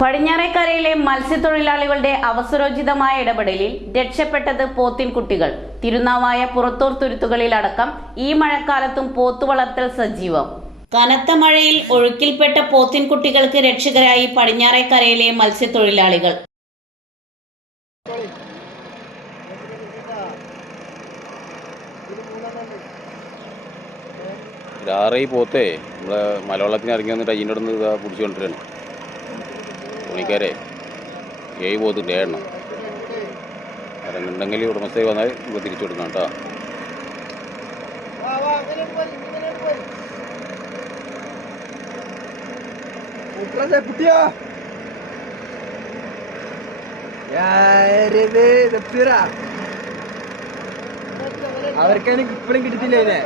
പടിഞ്ഞാറേക്കരയിലെ മത്സ്യത്തൊഴിലാളികളുടെ അവസരോചിതമായ ഇടപെടലിൽ രക്ഷപ്പെട്ടത് പോത്തിൻകുട്ടികൾ. തിരുനാവായ പുറത്തൂർ തുരുത്തുകളിലടക്കം ഈ മഴക്കാലത്തും പോത്തുവളർത്തൽ സജീവം. കനത്ത മഴയിൽ ഒഴുക്കിൽപ്പെട്ട പോത്തിൻകുട്ടികൾക്ക് രക്ഷകരായി പടിഞ്ഞാറേക്കരയിലെ മത്സ്യത്തൊഴിലാളികൾ. രാറയി പോത്തേ. നമ്മളെ മലവെള്ളത്തിന് ഇറങ്ങി വന്നിട്ട് അതിന്റെ നിന്ന് ഇതാ ഏഴ് പോകത്തില്ല ഏഴെണ്ണം ഇറങ്ങുന്നുണ്ടെങ്കിൽ ഉടമസ്ഥ വന്നാൽ നമുക്ക് തിരിച്ചു കൊടുക്കണം കേട്ടോ. അവർക്കാണ് ഇപ്പോഴും കിട്ടത്തില്ല ഇതിനെ.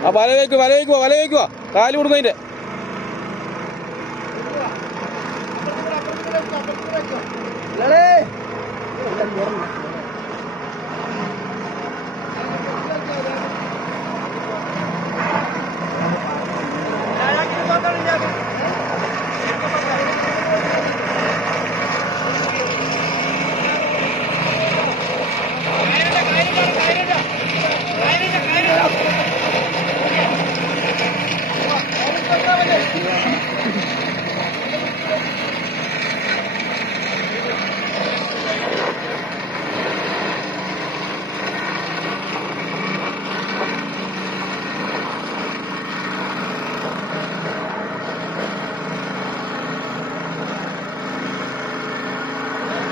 ആ വല വയ്ക്കുക വല വയ്ക്കുക വല വയ്ക്കുക കാൽ വിടുന്നതിന്റെ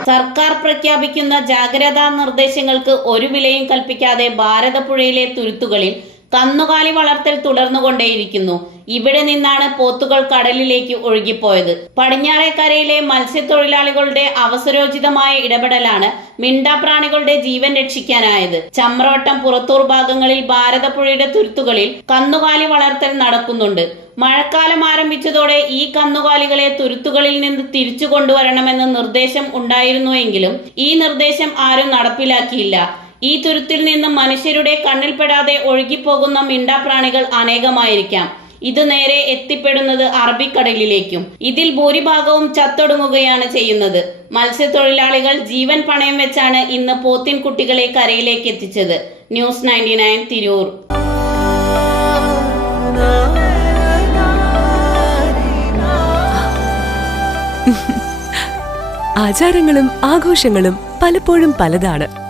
സർക്കാർ പ്രഖ്യാപിക്കുന്ന ജാഗ്രതാ നിർദ്ദേശങ്ങൾക്ക് ഒരു വിലയും കൽപ്പിക്കാതെ ഭാരതപ്പുഴയിലെ തുരുത്തുകളിൽ കന്നുകാലി വളർത്തൽ തുടർന്നുകൊണ്ടേയിരിക്കുന്നു. ഇവിടെ നിന്നാണ് പോത്തുകൾ കടലിലേക്ക് ഒഴുകിപ്പോയത്. പടിഞ്ഞാറേക്കരയിലെ മത്സ്യത്തൊഴിലാളികളുടെ അവസരോചിതമായ ഇടപെടലാണ് മിണ്ടാപ്രാണികളുടെ ജീവൻ രക്ഷിക്കാനായത്. ചമ്രോട്ടം പുറത്തൂർ ഭാഗങ്ങളിൽ ഭാരതപ്പുഴയുടെ തുരുത്തുകളിൽ കന്നുകാലി വളർത്തൽ നടക്കുന്നുണ്ട്. മഴക്കാലം ആരംഭിച്ചതോടെ ഈ കന്നുകാലികളെ തുരുത്തുകളിൽ നിന്ന് തിരിച്ചു കൊണ്ടുവരണമെന്ന് നിർദ്ദേശം ഉണ്ടായിരുന്നുവെങ്കിലും ഈ നിർദ്ദേശം ആരും നടപ്പിലാക്കിയില്ല. ഈ തുരുത്തിൽ നിന്ന് മനുഷ്യരുടെ കണ്ണിൽപ്പെടാതെ ഒഴുകിപ്പോകുന്ന മിണ്ടാപ്രാണികൾ അനേകമായിരിക്കാം. ഇത് നേരെ എത്തിപ്പെടുന്നത് അറബിക്കടലിലേക്കും. ഇതിൽ ഭൂരിഭാഗവും ചത്തൊടുങ്ങുകയാണ് ചെയ്യുന്നത്. മത്സ്യത്തൊഴിലാളികൾ ജീവൻ പണയം വെച്ചാണ് ഇന്ന് പോത്തിൻ കുട്ടികളെ കരയിലേക്ക് എത്തിച്ചത്. News ninety nine Tirur. ആചാരങ്ങളും ആഘോഷങ്ങളും പലപ്പോഴും പലതാണ്.